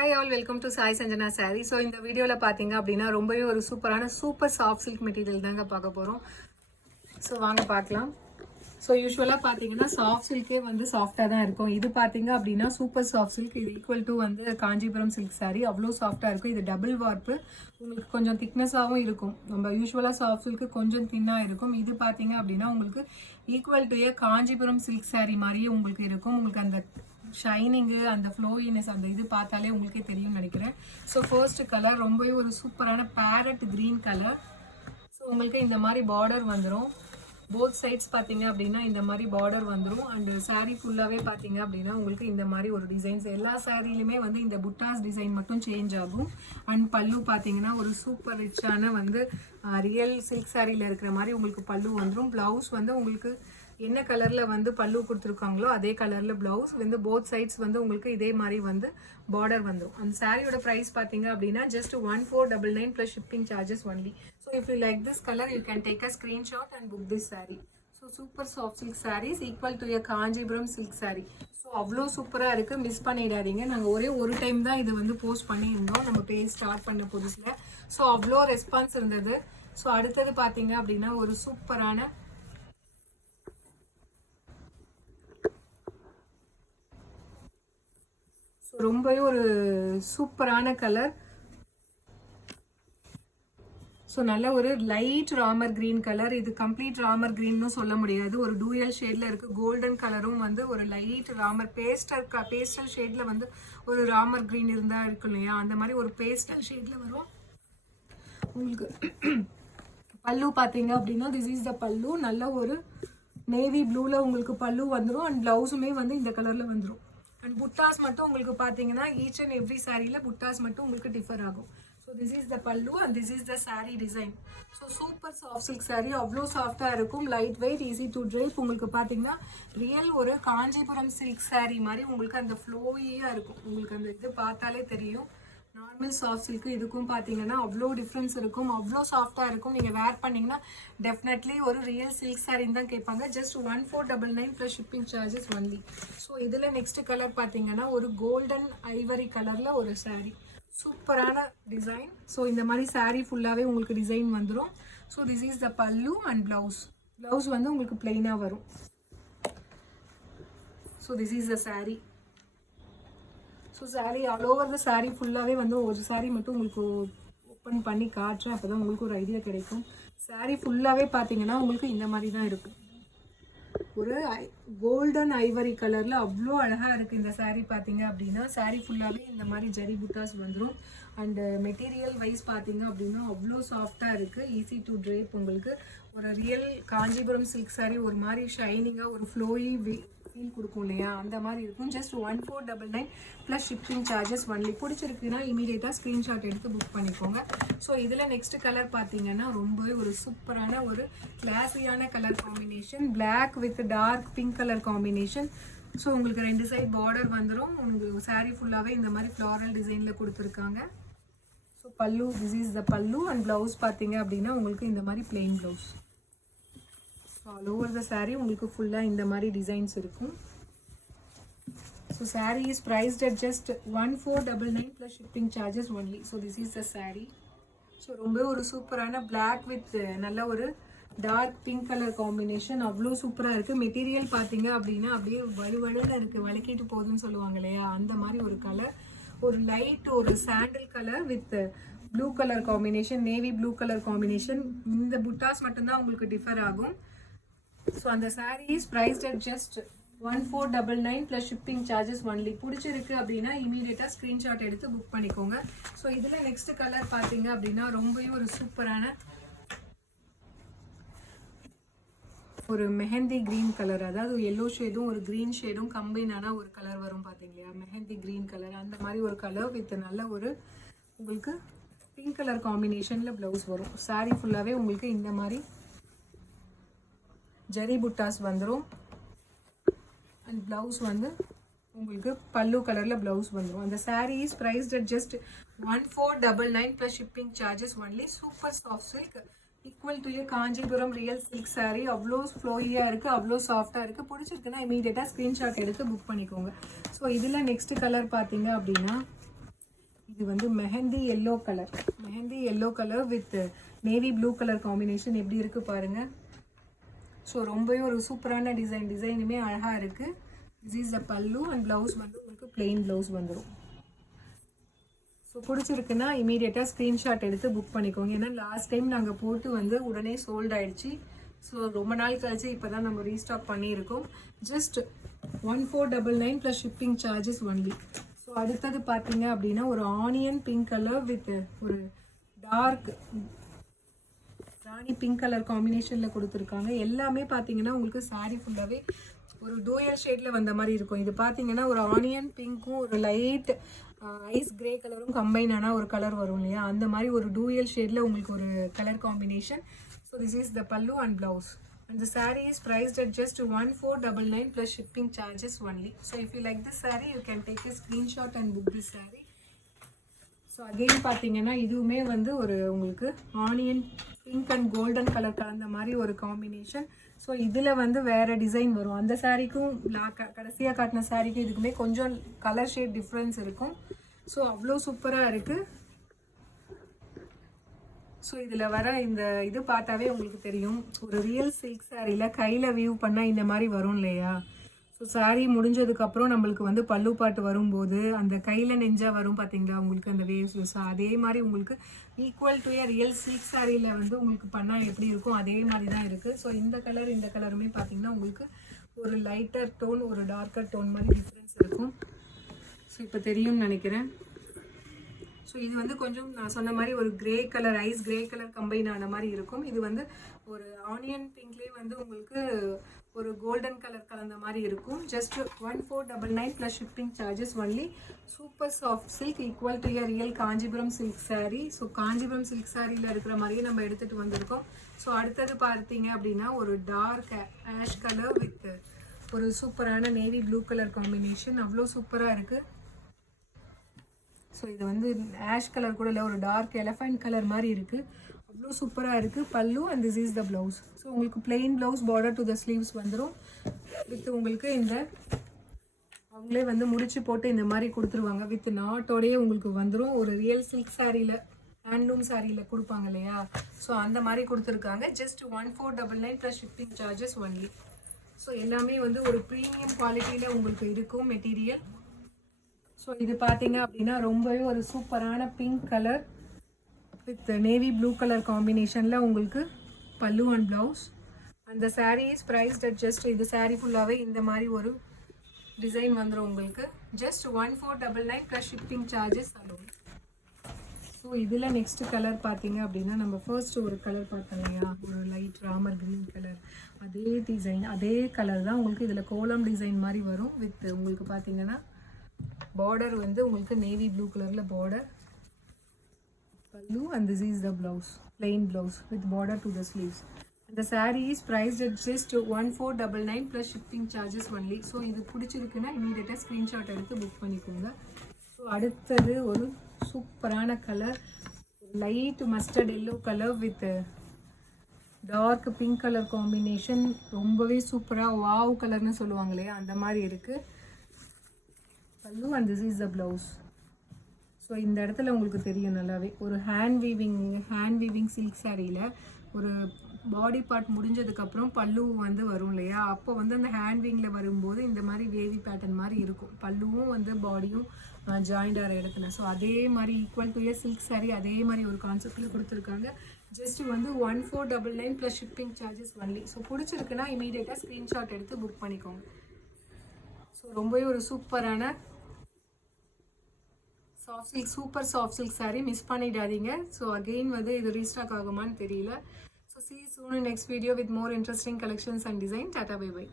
Hi all, welcome to Sai Sanjana sorry. So இந்த வீடியோவில் பார்த்தீங்க அப்படின்னா ரொம்பவே ஒரு சூப்பர் சாஃப்ட் சில்க் மெட்டீரியல் தாங்க பார்க்க போகிறோம். ஸோ வாங்க பார்க்கலாம். ஸோ யூஸ்வலாக பார்த்தீங்கன்னா சாஃப்ட் சில்கே வந்து சாஃப்டாக தான் இருக்கும். இது பார்த்தீங்க அப்படின்னா சூப்பர் சாஃப்ட் சில்க். இது ஈக்குவல் டு வந்து காஞ்சிபுரம் சில்க் சாரி. அவ்வளோ சாஃப்டாக இருக்கும். இது டபுள் வார்ப்பு, உங்களுக்கு கொஞ்சம் திக்னஸாகவும் இருக்கும். நம்ம யூஸ்வலாக சாஃப்ட் சில்க்கு கொஞ்சம் தின்னாக இருக்கும். இது பார்த்தீங்க அப்படின்னா உங்களுக்கு equal to Kanchipuram silk sorry மாதிரியே உங்களுக்கு இருக்கும். உங்களுக்கு அந்த ஷைனிங்கு, அந்த ஃப்ளோயினஸ், அந்த இது பார்த்தாலே உங்களுக்கே தெரியும்னு நினைக்கிறேன். ஸோ ஃபர்ஸ்ட் கலர் ரொம்பவே ஒரு சூப்பரான பேரட் க்ரீன் கலர். ஸோ உங்களுக்கு இந்த மாதிரி பார்டர் வந்துடும். போத் சைட்ஸ் பார்த்தீங்க அப்படின்னா இந்த மாதிரி பார்டர் வந்துடும். அண்டு சாரீ ஃபுல்லாகவே பார்த்தீங்க அப்படின்னா உங்களுக்கு இந்த மாதிரி ஒரு டிசைன்ஸ், எல்லா சாரீலையுமே வந்து இந்த புட்டாஸ் டிசைன் மட்டும் சேஞ்ச் ஆகும். அண்ட் பல்லு பார்த்தீங்கன்னா ஒரு சூப்பர் ரிச்சான வந்து ரியல் சில்க் சாரியில் இருக்கிற மாதிரி உங்களுக்கு பல்லு வந்துடும். ப்ளவுஸ் வந்து உங்களுக்கு என்ன கலரில் வந்து பல்லு கொடுத்துருக்காங்களோ அதே கலரில் ப்ளவுஸ் வந்து போத் சைட்ஸ் வந்து உங்களுக்கு இதே மாதிரி வந்து பார்டர் வந்துடும். அந்த சாரியோட ப்ரைஸ் பார்த்தீங்க அப்படின்னா just 1499 plus shipping charges only. So if you like this colour you can take a screenshot and book this sari. So super soft silk saris equal to Kanchipuram silk sari. So அவ்வளோ சூப்பராக இருக்குது, மிஸ் பண்ணிடாதீங்க. நாங்கள் ஒரே ஒரு டைம் தான் இது வந்து போஸ்ட் பண்ணியிருந்தோம் நம்ம பேஜ் ஸ்டார்ட் பண்ண புதுசில். ஸோ அவ்வளோ ரெஸ்பான்ஸ் இருந்தது. ஸோ அடுத்தது பார்த்தீங்க அப்படின்னா ஒரு சூப்பரான ரொம்பவே ஒரு சூப்பரான கலர். ஸோ நல்ல ஒரு லைட் ராமர் கிரீன் கலர். இது கம்ப்ளீட் ராமர் கிரீன்னு சொல்ல முடியாது, ஒரு டூயல் ஷேடில் இருக்குது. கோல்டன் கலரும் வந்து ஒரு லைட் ராமர் பேஸ்டல் ஷேடில் வந்து ஒரு ராமர் கிரீன் இருந்தால் இருக்கு இல்லையா, அந்த மாதிரி ஒரு பேஸ்டல் ஷேடில் வரும். உங்களுக்கு பல்லு பார்த்தீங்க அப்படின்னா திஸ் இஸ் த பல்லு. நல்ல ஒரு நேவி ப்ளூவில் உங்களுக்கு பல்லு வந்துடும். அண்ட் ப்ளவுஸுமே வந்து இந்த கலரில் வந்துடும். அண்ட் புட்டாஸ் மட்டும் உங்களுக்கு பார்த்தீங்கன்னா ஈச் அண்ட் எவ்ரி சாரியில் புட்டாஸ் மட்டும் உங்களுக்கு டிஃபர் ஆகும். So this is the pallu and this is the sari design. So super soft silk sari, அவ்வளோ சாஃப்டாக இருக்கும். Light weight, easy to drape. உங்களுக்கு பார்த்தீங்கன்னா ரியல் ஒரு காஞ்சிபுரம் சில்க் சாரீ மாதிரி உங்களுக்கு அந்த ஃப்ளோயியாக இருக்கும். உங்களுக்கு அந்த இது பார்த்தாலே தெரியும். நார்மல் சாஃப்ட் சில்க்கு இதுக்கும் பார்த்தீங்கன்னா அவ்வளோ டிஃப்ரென்ஸ் இருக்கும். அவ்வளோ சாஃப்டாக இருக்கும். நீங்கள் வேர் பண்ணிங்கன்னா டெஃபினெட்லி ஒரு ரியல் சில்க் சாரின்னு தான் கேட்பாங்க. Just 1499 plus shipping charges only. So இதில் நெக்ஸ்ட் கலர் பார்த்தீங்கன்னா ஒரு கோல்டன் ஐவரி கலரில் ஒரு சாரீ, சூப்பரான டிசைன். ஸோ இந்த மாதிரி சாரீ ஃபுல்லாகவே உங்களுக்கு டிசைன் வந்துடும். So this is the pallu and blouse வந்து உங்களுக்கு பிளெயினாக வரும். So this is the sari. So sari all over the sari ஃபுல்லாகவே வந்து ஒரு சாரீ மட்டும் உங்களுக்கு ஓப்பன் பண்ணி காட்டுறேன், அப்போ தான் உங்களுக்கு ஒரு ஐடியா கிடைக்கும். சாரீ ஃபுல்லாகவே பார்த்தீங்கன்னா உங்களுக்கு இந்த மாதிரி தான் இருக்கும். ஒரு கோல்டன் ஐவரி கலரில் அவ்வளோ அழகாக இருக்குது இந்த சாரீ. பார்த்தீங்க அப்படின்னா சாரீ ஃபுல்லாகவே இந்த மாதிரி ஜரி புட்டாஸ் வந்துடும். அண்டு மெட்டீரியல் வைஸ் பார்த்தீங்க அப்படின்னா அவ்வளோ சாஃப்டாக இருக்குது, ஈஸி டு ட்ரேப். உங்களுக்கு ஒரு ரியல் காஞ்சிபுரம் சில்க் சாரீ ஒரு மாதிரி ஷைனிங்காக ஒரு ஃப்ளோயி ஃபீல் கொடுக்கும் இல்லையா, அந்த மாதிரி இருக்கும். Just 1499 plus shipping charges only. பிடிச்சிருக்குன்னா இமீடியட்டாக ஸ்க்ரீன்ஷாட் எடுத்து புக் பண்ணிக்கோங்க. ஸோ இதில் நெக்ஸ்ட் கலர் பார்த்தீங்கன்னா ரொம்பவே ஒரு சூப்பரான ஒரு கிளாஸியான colour combination, black with dark pink colour combination. So உங்களுக்கு ரெண்டு சைட் பார்டர் வந்துடும். உங்களுக்கு சாரீ ஃபுல்லாகவே இந்த மாதிரி ஃப்ளாரல் டிசைனில் கொடுத்துருக்காங்க. ஸோ பல்லு, this is the pallu and blouse பார்த்தீங்க அப்படின்னா உங்களுக்கு இந்த மாதிரி plain blouse. All over the sari உங்களுக்கு ஃபுல்லாக இந்த மாதிரி டிசைன்ஸ் இருக்கும். So sari is priced at just 1499 plus shipping charges only. So this is the sari. So ரொம்ப ஒரு சூப்பரான பிளாக் வித் நல்ல ஒரு டார்க் பிங்க் கலர் காம்பினேஷன், அவ்வளோ சூப்பராக இருக்குது. மெட்டீரியல் பார்த்தீங்க அப்படின்னா அப்படியே வலுவலுன்னு இருக்குது, வலிக்கிட்டு போகுதுன்னு சொல்லுவாங்க இல்லையா, அந்த மாதிரி ஒரு கலர். ஒரு லைட் ஒரு சாண்டில் colour with blue colour combination, navy blue colour combination. இந்த புட்டாஸ் மட்டும்தான் உங்களுக்கு டிஃபர் ஆகும். ஸோ அந்த sari is priced at just 1499 plus shipping charges only. பிடிச்சிருக்கு அப்படின்னா இமீடியட்டாக ஸ்க்ரீன்ஷாட் எடுத்து புக் பண்ணிக்கோங்க. ஸோ இதில் நெக்ஸ்ட் கலர் பார்த்தீங்க அப்படின்னா ரொம்பவே ஒரு சூப்பரான ஒரு மெஹந்தி க்ரீன் கலர், அதாவது எல்லோ ஷேடும் ஒரு க்ரீன் ஷேடும் கம்பைனான ஒரு கலர் வரும் பார்த்தீங்களா, மெஹந்தி க்ரீன் கலர். அந்த மாதிரி ஒரு கலர் வித் நல்ல ஒரு உங்களுக்கு பிங்க் கலர் காம்பினேஷனில் ப்ளவுஸ் வரும். சாரீ ஃபுல்லாகவே உங்களுக்கு இந்த மாதிரி ஜரி புட்டாஸ் வந்துடும். அண்ட் ப்ளவுஸ் வந்து உங்களுக்கு பல்லு கலரில் ப்ளவுஸ் வந்துடும். அந்த sari is priced at just 1499 plus shipping charges only. Super soft silk equal to Kanchipuram real silk sari. அவ்வளோ ஃப்ளோயியாக இருக்குது, அவ்வளோ சாஃப்டாக இருக்குது. பிடிச்சிருக்குன்னா இமீடியட்டாக ஸ்க்ரீன்ஷாட் எடுத்து புக் பண்ணிக்கோங்க. ஸோ இதில் நெக்ஸ்ட் கலர் பார்த்தீங்க அப்படின்னா இது வந்து mehndi yellow colour with navy blue colour combination எப்படி இருக்குது பாருங்கள். ஸோ ரொம்பவே ஒரு சூப்பரான டிசைனுமே அழகாக இருக்குது. This is the pallu and blouse வந்து உங்களுக்கு பிளெயின் ப்ளவுஸ் வந்துடும். ஸோ பிடிச்சிருக்குன்னா இமீடியட்டாக ஸ்க்ரீன்ஷாட் எடுத்து புக் பண்ணிக்கோங்க. ஏன்னா லாஸ்ட் டைம் நாங்கள் போட்டு வந்து உடனே சோல்ட் ஆகிடுச்சு. ஸோ ரொம்ப நாள் கழிச்சு இப்போ தான் நம்ம ரீஸ்டாக் பண்ணியிருக்கோம். Just 1499 plus shipping charges only. So அடுத்தது பார்த்தீங்க அப்படின்னா ஒரு ஆனியன் பிங்க் கலர் வித் ஒரு டார்க் ராணி பிங்க் கலர் காம்பினேஷனில் கொடுத்துருக்காங்க. எல்லாமே பார்த்தீங்கன்னா உங்களுக்கு சாரீ ஃபுல்லாகவே ஒரு டூயல் ஷேடில் வந்த மாதிரி இருக்கும். இது பார்த்தீங்கன்னா ஒரு ஆனியன் பிங்க்கும் ஒரு லைட் ஐஸ் கிரே கலரும் கம்பைன் ஆனால் ஒரு கலர் வரும் இல்லையா, அந்த மாதிரி ஒரு டூயல் ஷேடில் உங்களுக்கு ஒரு colour combination. So this is the pallu and blouse. And the saree is priced at just 1499 plus shipping charges only. So if you like this saree, you can take a screenshot and book this saree. So again பார்த்தீங்கன்னா இதுவுமே வந்து ஒரு உங்களுக்கு onion pink and golden colour கலந்த மாதிரி ஒரு combination. So இதில் வந்து வேறு டிசைன் வரும். அந்த சாரீக்கும் கடைசியாக காட்டின சாரீக்கும் இதுக்குமே கொஞ்சம் கலர் ஷேட் டிஃப்ரென்ஸ் இருக்கும். ஸோ அவ்வளோ சூப்பராக இருக்குது. ஸோ இதில் வர இந்த இது பார்த்தாவே உங்களுக்கு தெரியும், ஒரு ரியல் சில்க் சாரியில் கையில் வியூ பண்ணால் இந்த மாதிரி வரும் இல்லையா. ஸோ சாரீ முடிஞ்சதுக்கப்புறம் நம்மளுக்கு வந்து பல்லு பாட்டு வரும்போது அந்த கையில் நெஞ்சாக வரும் பார்த்தீங்களா உங்களுக்கு அந்த வேவ்ஸ். ஸோ அதே மாதிரி உங்களுக்கு equal to A real silk சாரியில் வந்து உங்களுக்கு பண்ணால் எப்படி இருக்கும் அதே மாதிரி தான் இருக்குது. ஸோ இந்த கலருமே பார்த்தீங்கன்னா உங்களுக்கு ஒரு லைட்டர் டோன் ஒரு டார்க்கர் டோன் மாதிரி டிஃப்ரென்ஸ் இருக்கும். ஸோ இப்போ தெரியும்னு நினைக்கிறேன். ஸோ இது வந்து கொஞ்சம் நான் சொன்ன மாதிரி ஒரு grey colour ice grey colour combine ஆன மாதிரி இருக்கும். இது வந்து ஒரு ஆனியன் பிங்க்லேயே வந்து உங்களுக்கு ஒரு கோல்டன் கலர் கலந்த மாதிரி இருக்கும். Just 1499 plus shipping charges only. Super soft silk equal to real Kanchipuram silk sari. So Kanchipuram silk சாரியில் இருக்கிற மாதிரியே நம்ம எடுத்துகிட்டு வந்திருக்கோம். ஸோ அடுத்தது பார்த்தீங்க அப்படின்னா ஒரு டார்க் ஆஷ் கலர் வித் ஒரு சூப்பரான நேவி ப்ளூ கலர் காம்பினேஷன். அவ்வளோ சூப்பராக இருக்குது. ஸோ இது வந்து ஆஷ் கலர் கூட இல்லை, ஒரு டார்க் எலஃபண்ட் கலர் மாதிரி இருக்குது. அவ்வளோ சூப்பராக இருக்குது. Pallu and this is the blouse. So உங்களுக்கு plain blouse border to the sleeves வந்துடும். வித் உங்களுக்கு இந்த அவங்களே வந்து முடிச்சு போட்டு இந்த மாதிரி கொடுத்துருவாங்க. வித் நாட்டோடையே உங்களுக்கு வந்துடும். ஒரு ரியல் சில்க் சாரியில் ஹேண்ட்லூம் சாரியில் கொடுப்பாங்க இல்லையா, ஸோ அந்த மாதிரி கொடுத்துருக்காங்க. Just 1499 plus shipping charges only. So எல்லாமே வந்து ஒரு ப்ரீமியம் குவாலிட்டியில் உங்களுக்கு இருக்கும் மெட்டீரியல். ஸோ இது பார்த்தீங்க அப்படின்னா ரொம்பவே ஒரு சூப்பரான pink colour with navy blue colour காம்பினேஷனில் உங்களுக்கு பல்லு அண்ட் ப்ளவுஸ். அந்த sari is priced at just இது சாரீ ஃபுல்லாகவே இந்த மாதிரி ஒரு டிசைன் வந்துடும் உங்களுக்கு. Just 1499 plus shipping charges alone. So இதில் நெக்ஸ்ட் கலர் பார்த்தீங்க அப்படின்னா நம்ம ஃபர்ஸ்ட் ஒரு கலர் பார்த்தோம் இல்லையா, ஒரு லைட் ராமர் க்ரீன் கலர், அதே டிசைன் அதே கலர் தான் உங்களுக்கு இதில் கோலம் டிசைன் மாதிரி வரும். வித் உங்களுக்கு பார்த்தீங்கன்னா பார்டர் வந்து உங்களுக்கு நேவி ப்ளூ கலரில் border, pallu and this is the blouse, plain blouse with border to the sleeves. இந்த sari is priced at just 1499 plus shipping charges only. So இது பிடிச்சிருக்குன்னா இமீடியட்டாக ஸ்க்ரீன்ஷாட் எடுத்து புக் பண்ணிக்கோங்க. ஸோ அடுத்தது ஒரு சூப்பரான colour, light mustard yellow colour with dark pink colour combination. ரொம்பவே சூப்பராக வாவ் கலர்னு சொல்லுவாங்க இல்லையா, அந்த மாதிரி இருக்குது. Pallu and this is the blouse. So இந்த இடத்துல உங்களுக்கு தெரியும் நல்லாவே ஒரு ஹேண்ட் வீவிங் சில்க் சாரியில் ஒரு பாடி பார்ட் முடிஞ்சதுக்கப்புறம் பல்லு வந்து வரும் இல்லையா, அப்போ வந்து அந்த ஹேண்ட் வீவிங்கில் வரும்போது இந்த மாதிரி வேவி பேட்டர்ன் மாதிரி இருக்கும். பல்லுவும் வந்து பாடியும் ஜாயிண்ட் ஆகிற இடத்துல. ஸோ அதே மாதிரி ஈக்குவல் டு சில்க் சாரி அதே மாதிரி ஒரு கான்செப்டில் கொடுத்துருக்காங்க. ஜஸ்ட் வந்து 1499 plus shipping charges only. So பிடிச்சிருக்குன்னா இமீடியட்டாக ஸ்க்ரீன்ஷாட் எடுத்து புக் பண்ணிக்கோங்க. ஸோ ரொம்பவே ஒரு சூப்பரான super soft silk sari miss பண்ணிடாதீங்க. ஸோ அகெயின் வந்து இது ரீஸ்டாக் ஆகுமான்னு தெரியல. So see you soon in next video with more interesting collections and design. Tata, bye bye.